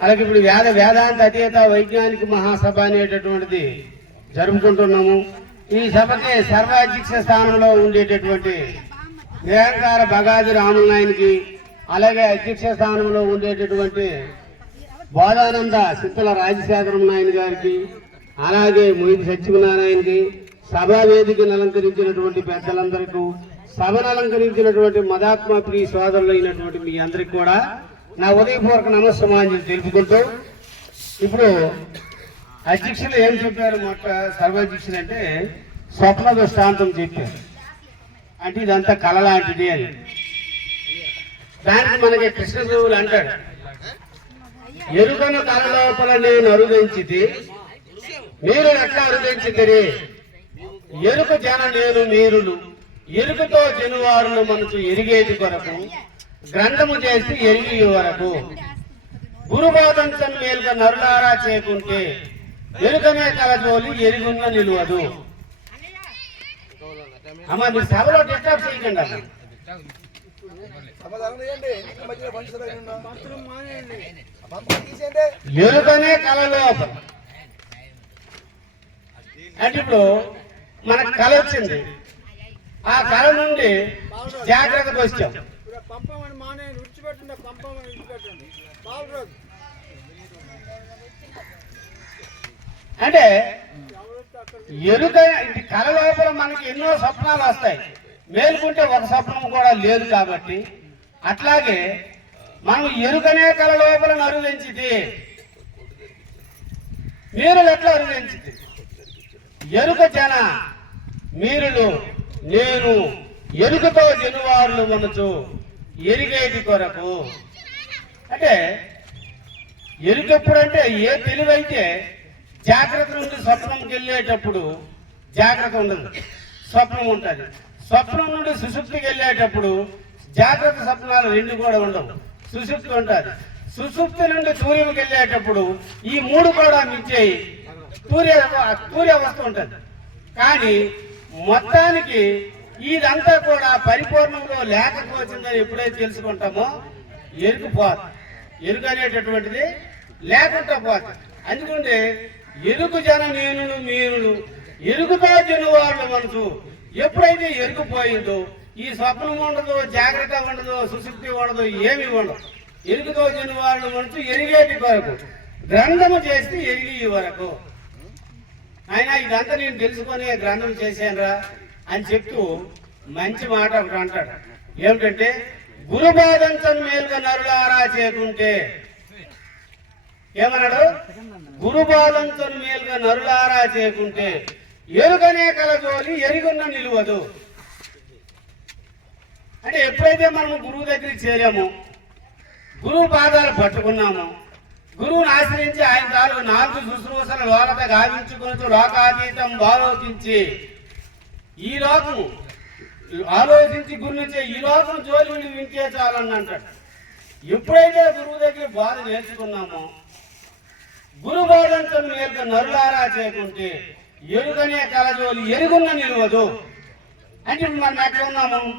అలాగే ఇప్పుడు వేద వేదాంత అతీత వైజ్ఞానిక మహాసభ అనేటటువంటిది జరుపుకుంటున్నాము. ఈ సభకి సర్వాధ్యక్ష స్థానంలో ఉండేటటువంటి నిరంకార బగాది రాముల నాయనికి అలాగే అధ్యక్ష స్థానంలో ఉండేటటువంటి బోధానంద సిద్ధల రాజశేఖరం నాయన గారికి అలాగే మొయిన్ సత్యనారాయణకి సభా వేదికను అలంకరించినటువంటి పెద్దలందరికీ సభను అలంకరించినటువంటి మదాత్మ ప్రియ సోదరులు అయినటువంటి మీ అందరికి కూడా నా ఉదయపూర్వక నమస్సమాంజలి తెలుపుకుంటూ ఇప్పుడు అధ్యక్షులు ఏం చెప్పారు మొట్ట సర్వాధ్యక్షులు అంటే స్వప్న దృష్టాంతం చెప్పారు. అంటే ఇదంతా కళ లాంటిది అని. దానికి మనకి కృష్ణదేవులు అంటాడు ఎరుకన కళ లోపల నేను అరుదించితి మీరు ఎట్లా అరుదించితిరి? ఎరుక జన నేను మీరులు ఎరుకతో జనువారులు మనకు ఎరిగేది కొరకు గ్రంథము చేసి ఎరిగి వరకు. గురుబోధంచను మేలుగా నరులారా చేకుంటే ఎరుకనే కలజోలి ఎరుగున్న నిలువదు. అమ్మ మీరు సభలో డిస్టర్బ్ చేయకండి అమ్మ. చేయండి ఎరుకనే కళలో అంటే ఇప్పుడు మనకు కళ వచ్చింది. ఆ కళ నుండి జాగ్రత్తకు వచ్చాం. పంపమని మానే విడిచిపెట్టండి పంపమని విడిచిపెట్టండి బాలరాజు అంటే ఎరుక ఇది కళ లోపల మనకి ఎన్నో స్వప్నాలు వస్తాయి. మేలుకుంటే ఒక స్వప్నం కూడా లేదు కాబట్టి. అట్లాగే మనం ఎరుకనే కళ లోపల నరువించిది మీరు ఎట్లా అరువించిది ఎరుక జన మీరులు నేను ఎరుకతో జనువారులు మనచు ఎరిగేటి కొరకు. అంటే ఎరుక అంటే ఏ తెలివైతే జాగ్రత్త నుండి స్వప్నంకి వెళ్ళేటప్పుడు జాగ్రత్త ఉండదు. స్వప్నం ఉంటుంది. స్వప్నం నుండి సుషుప్తికి వెళ్ళేటప్పుడు జాగ్రత్త స్వప్నాలు రెండు కూడా ఉండవు. సుషుప్తి ఉంటుంది. సుషుప్తి నుండి సూర్యునికి వెళ్ళేటప్పుడు ఈ మూడు కూడా మించేయి సూర్య సూర్య వస్తూ ఉంటుంది. కానీ మొత్తానికి ఇదంతా కూడా పరిపూర్ణంలో లేకపోతుందని ఎప్పుడైతే తెలుసుకుంటామో ఎరుకు పోదు ఎరుకు అనేటటువంటిది లేకుండా పోదు అందుకుంటే ఎరుకు జన నేను మీరును ఎరుకుతో జనువారుల మనసు. ఎప్పుడైతే ఎరుకు పోయిందో ఈ స్వప్నం ఉండదు జాగ్రత్త ఉండదు సుశక్తి ఉండదు ఏమి ఉండదు. ఎరుకుతో జనువారుల మనసు ఎరిగేటి వరకు గ్రంథము చేస్తే ఎరిగి వరకు. ఆయన ఇదంతా నేను తెలుసుకొని గ్రంథం చేశానురా. అని చెప్తూ మంచి మాట ఒకటి అంటాడు. ఏమిటంటే గురుబాధంచను మేలుగా నరులారా చేకుంటే ఏమన్నాడు? గురుబాధంచను మేలుగా నరులారా చేకుంటే ఎరుగనే కలజోలి ఎరుగున్న నిలువదు. అంటే ఎప్పుడైతే మనము గురువు దగ్గరికి చేరామో గురువు పాదాలు పట్టుకున్నాము గురువుని ఆశ్రయించి ఆయన తాలూకు నాలుగు శుశ్రూషలు లోకత గావించుకుంటూ లోకాతీతం ఆలోచించి ఈ లోకం ఆలోచించి గురించి ఈ లోకం జోలి ఉండి వింటే చాలని అంటాడు. ఎప్పుడైతే గురువు దగ్గర బాధ నేర్చుకున్నామో గురు బోధంతో నేర్క నరులారా చేయకుంటే ఎరుగనే కలజోలి ఎరుగున్న నిలవదు. అంటే ఇప్పుడు మనం ఎక్కడ ఉన్నాము?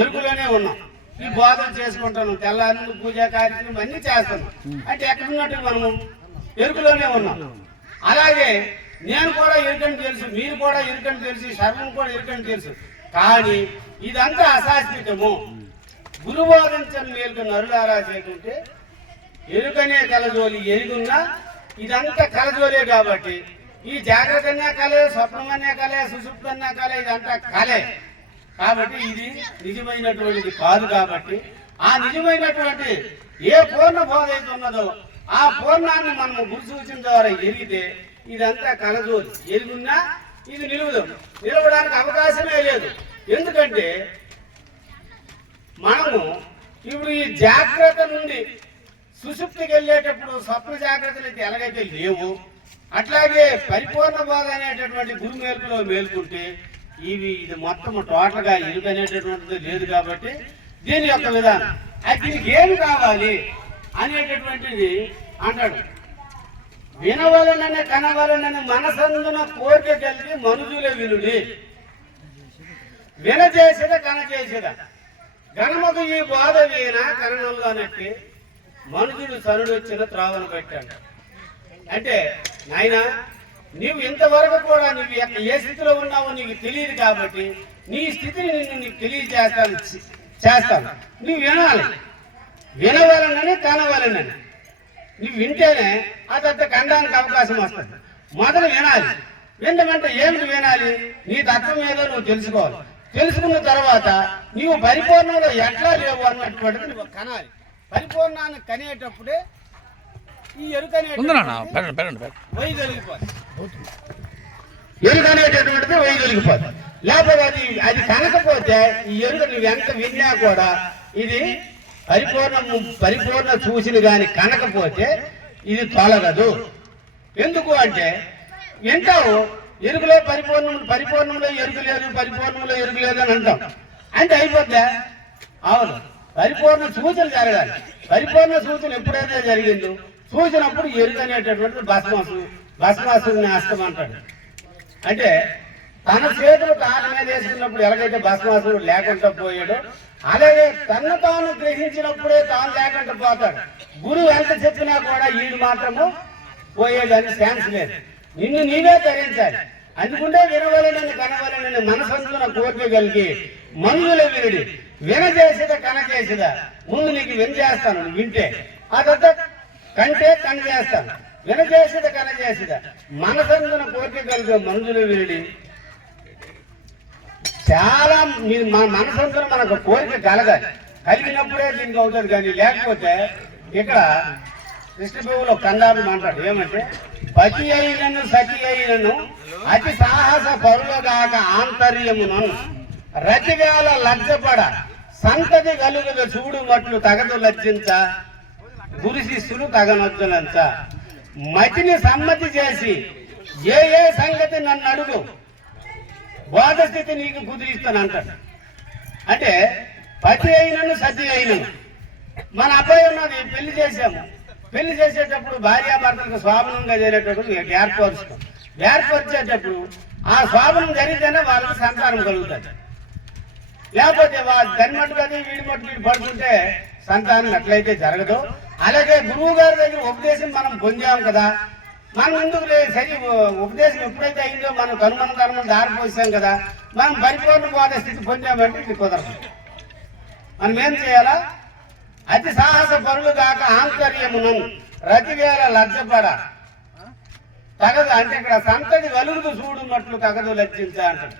ఎరుకులోనే ఉన్నాం. ఈ బోధన చేసుకుంటాను తెల్లారి పూజా కార్యక్రమం అన్ని చేస్తాను అంటే ఎక్కడ ఉన్నట్టు మనము? ఎరుకులోనే ఉన్నాం. అలాగే నేను కూడా ఎరుకని తెలుసు మీరు కూడా ఎరుకని తెలుసు శర్మం కూడా ఇరుకని తెలుసు. కానీ ఇదంతా అశాశ్వతము. గురుబోధించని మేలుకు నరులారా చేయకుంటే ఎరుకనే కలజోలి ఎరుగున్నా ఇదంతా కలజోలే కాబట్టి ఈ జాగ్రత్త అనే కలే స్వప్నమనే కలే సుషుప్తి అనే కలే ఇదంతా కలే. కాబట్టి ఇది నిజమైనటువంటిది కాదు కాబట్టి ఆ నిజమైనటువంటి ఏ పూర్ణ బోధ అయితే ఉన్నదో ఆ పూర్ణాన్ని మనము గురి సూచన ద్వారా ఎరిగితే ఇదంతా కలజోలి. ఎరుగున్నా ఇది నిలువదు. నిలవడానికి అవకాశమే లేదు. ఎందుకంటే మనము ఇప్పుడు ఈ జాగ్రత్త నుండి సుషుప్తికి వెళ్ళేటప్పుడు స్వప్న జాగ్రత్తలు అయితే ఎలాగైతే లేవు అట్లాగే పరిపూర్ణ బోధ అనేటటువంటి గురు మేల్పులో మేల్కుంటే ఇవి ఇది మొత్తం టోటల్గా ఇరుగు అనేటటువంటిది లేదు కాబట్టి దీని యొక్క విధానం. అది దీనికి ఏమి కావాలి అనేటటువంటిది అంటాడు. వినవలనని కనవలనని మనసందున కోరిక కలిగి మనుజుల వినుడి వినచేసేద కనచేసేద గణముకు ఈ బాధ వీణ కరణంలోనట్టి మనుషుడు సనుడు వచ్చిన త్రావను పెట్టాడు. అంటే నాయన నీవు ఇంతవరకు కూడా నువ్వు ఏ స్థితిలో ఉన్నావో నీకు తెలియదు కాబట్టి నీ స్థితిని నిన్ను నీకు తెలియజేస్తాను చేస్తాను. నువ్వు వినాలి. వినవలనని కనవలనని. నువ్వు వింటేనే అదంత కండానికి అవకాశం వస్తుంది. మొదలు వినాలి. వినమంటే ఏమిటి వినాలి? నీ తత్వం ఏదో నువ్వు తెలుసుకోవాలి. తెలుసుకున్న తర్వాత నీవు పరిపూర్ణంలో ఎట్లా లేవు అన్నటువంటిది నువ్వు కనాలి. పరిపూర్ణాన్ని కనేటప్పుడే ఈ ఎరుక పెట్టండి వైదొలిగిపోతుంది ఎరుక అనేటటువంటిది లేకపోతే అది అది కనకపోతే ఈ ఎరుక నువ్వు ఎంత విన్నా కూడా ఇది పరిపూర్ణము పరిపూర్ణ చూసిన కానీ కనకపోతే ఇది తొలగదు. ఎందుకు అంటే వింటావు ఎరుకులో పరిపూర్ణం పరిపూర్ణంలో ఎరుకు లేదు పరిపూర్ణంలో ఎరుకు లేదు అని అంటాం. అంటే అయిపోద్దా? అవును. పరిపూర్ణ సూచన జరగాలి. పరిపూర్ణ సూచన ఎప్పుడైతే జరిగిందో సూచనప్పుడు ఎరుకు అనేటటువంటి భస్మాసు భస్మాసుని అస్తం అంటాడు. అంటే తన చేతులు తానమే చేసినప్పుడు వేసుకున్నప్పుడు ఎలాగైతే భస్మాసుడు లేకుండా పోయాడు అలాగే తను తాను గ్రహించినప్పుడే తాను లేకుండా పోతాడు. గురువు ఎంత చెప్పినా కూడా వీడు మాత్రము పోయేదని ఛాన్స్ లేదు. నిన్ను నీవే తరించాలి. అందుకుంటే వినవలనని కనవలనని మనసంతున కోరిక కలిగి మందుల వినుడి. వినజేసిద కనజేసిద. ముందు నీకు వినజేస్తాను నువ్వు వింటే. అదంతా కంటే కన్ను చేస్తాను వినజేసిద కనజేసిద. మనసంతున కోరిక కలిగే మనుగుల వినుడి. చాలా మీ మన మనసులో మనకు కోరిక కలగాలి. కలిగినప్పుడే దీనికి అవుతుంది కానీ లేకపోతే ఇక్కడ కృష్ణదేవులో కందాలు మాట్లాడు. ఏమంటే పతి అయినను సతి అయినను అతి సాహస పరులగాక ఆంతర్యమును రతివేల లజ్జపడ సంతతి కలుగుద చూడు మట్లు తగదు లజ్జించ గురు శిష్యులు మతిని సమ్మతి చేసి ఏ ఏ సంగతి నన్ను అడుగు బోధ స్థితి నీకు కుదిరిస్తాను అంటాడు. అంటే పతి అయినను సతి అయినను. మన అబ్బాయి ఉన్నది పెళ్ళి చేసాము పెళ్ళి చేసేటప్పుడు భార్యాభర్తలకు స్వాభనంగా జరిగేటప్పుడు ఏర్పరుస్తాం ఏర్పరిచేటప్పుడు ఆ స్వాభనం జరిగితేనే వాళ్ళకి సంతానం కలుగుతుంది. లేకపోతే వాళ్ళు దాని మట్టుకు అది వీడి మట్టుకు వీడు పడుతుంటే సంతానం ఎట్లయితే జరగదు. అలాగే గురువు గారి దగ్గర ఉపదేశం మనం పొందాం కదా. మనం ఎందుకు లేదు సరి ఉపదేశం ఎప్పుడైతే అయిందో మనం కనుమన కనుమ దారిపోసాం కదా మనం పరిపూర్ణ బోధ స్థితి పొందామంటే ఇది కుదరదు. మనం ఏం చేయాలా? అతి సాహస పనులు కాక ఆంతర్యమును రతివేళ లజ్జపడ. తగదు అంటే ఇక్కడ సంతతి వలుగుదు చూడున్నట్లు తగదు లజ్జించ అంటాడు.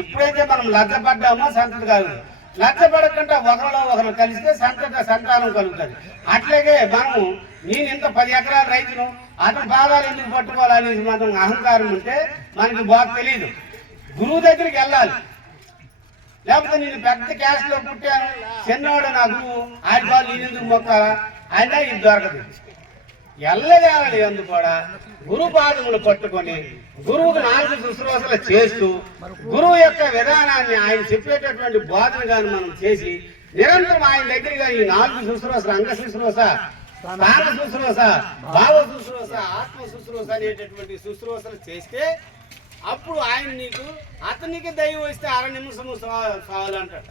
ఎప్పుడైతే మనం లజ్జపడ్డామో సంతతి కలుగుతుంది లజ్జపడకుండా ఒకరిలో ఒకరు కలిస్తే సంతతి సంతానం కలుగుతుంది. అట్లాగే మనము నేను ఇంత పది ఎకరాల రైతును అతని పాదాలు ఎందుకు పట్టుకోవాలనేసి మాత్రం అహంకారం ఉంటే మనకి బాగా తెలియదు గురువు దగ్గరికి వెళ్ళాలి. లేకపోతే నేను పెద్ద క్యాష్లో పుట్టాను. చిన్నవాడు నా గురువు. ఆయన వాళ్ళు నేను ఎందుకు మొక్కాలా? అయినా ఇది దొరకదు. ఎల్లవేళ ఎందు కూడా గురు పాదములు పట్టుకొని గురువుకు నాలుగు శుశ్రూషలు చేస్తూ గురువు యొక్క విధానాన్ని ఆయన చెప్పేటటువంటి బోధన గాని మనం చేసి నిరంతరం ఆయన దగ్గరగా ఈ నాలుగు శుశ్రూషలు అంగ శుశ్రూష స్థాన శుశ్రూష భావ శుశ్రూష ఆత్మ శుశ్రూష అనేటటువంటి శుశ్రూషలు చేస్తే అప్పుడు ఆయన నీకు అతనికి దైవం వస్తే అర నిమిషము సా-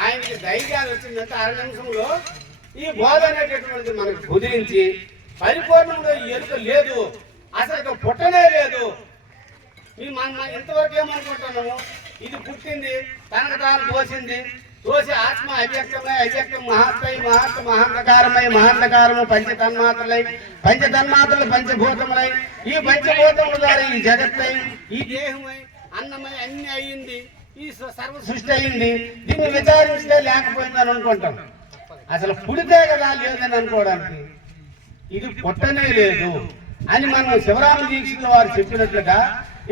ఆయనకి ధైర్యాన్ని వచ్చిందంటే అర నిమిషంలో ఈ బోధ అనేటటువంటిది మనకు కుదిరించి పరిపూర్ణంగా ఎరుక లేదు. అసలు పుట్టనే లేదు. మన ఇంతవరకు ఏమనుకుంటున్నాము? ఇది పుట్టింది తనకు తాను తోసింది తోసి ఆత్మ అవ్యక్తమై అవ్యక్తం మహాత్మై మహాత్మ మహాంతకారమై మహాంతకారము పంచ తన్మాత్రలై పంచభూతములై. ఈ పంచభూతముల ద్వారా ఈ జగత్తై ఈ దేహమై అన్నమై అన్ని అయ్యింది ఈ సర్వ సృష్టి అయింది. దీన్ని విచారిస్తే లేకపోయిందని అనుకుంటాం. అసలు పుడితే కదా లేదని అనుకోవడానికి. ఇది పుట్టనే లేదు అని మనం శివరామ దీక్షితుల వారు చెప్పినట్లుగా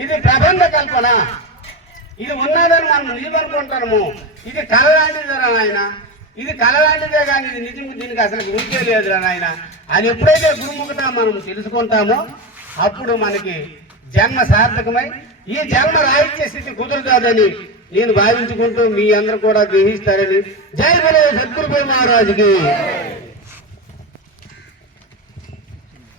ఇది ప్రబంధ కల్పన. ఇది ఉన్నదని మనం నిజమనుకుంటాము ఇది కలలాంటిదేనా ఆయన ఇది కలలాంటిదే కానీ ఇది నిజం దీనికి అసలు గురించే లేదు ఆయన అని ఎప్పుడైతే గురుముఖత మనం తెలుసుకుంటామో అప్పుడు మనకి జన్మ సార్థకమై ఈ జన్మ రాహిత్య స్థితి కుదురుతుందని నేను భావించుకుంటూ మీ అందరు కూడా గ్రహిస్తారని జై గురు సద్గురు మహారాజుకి.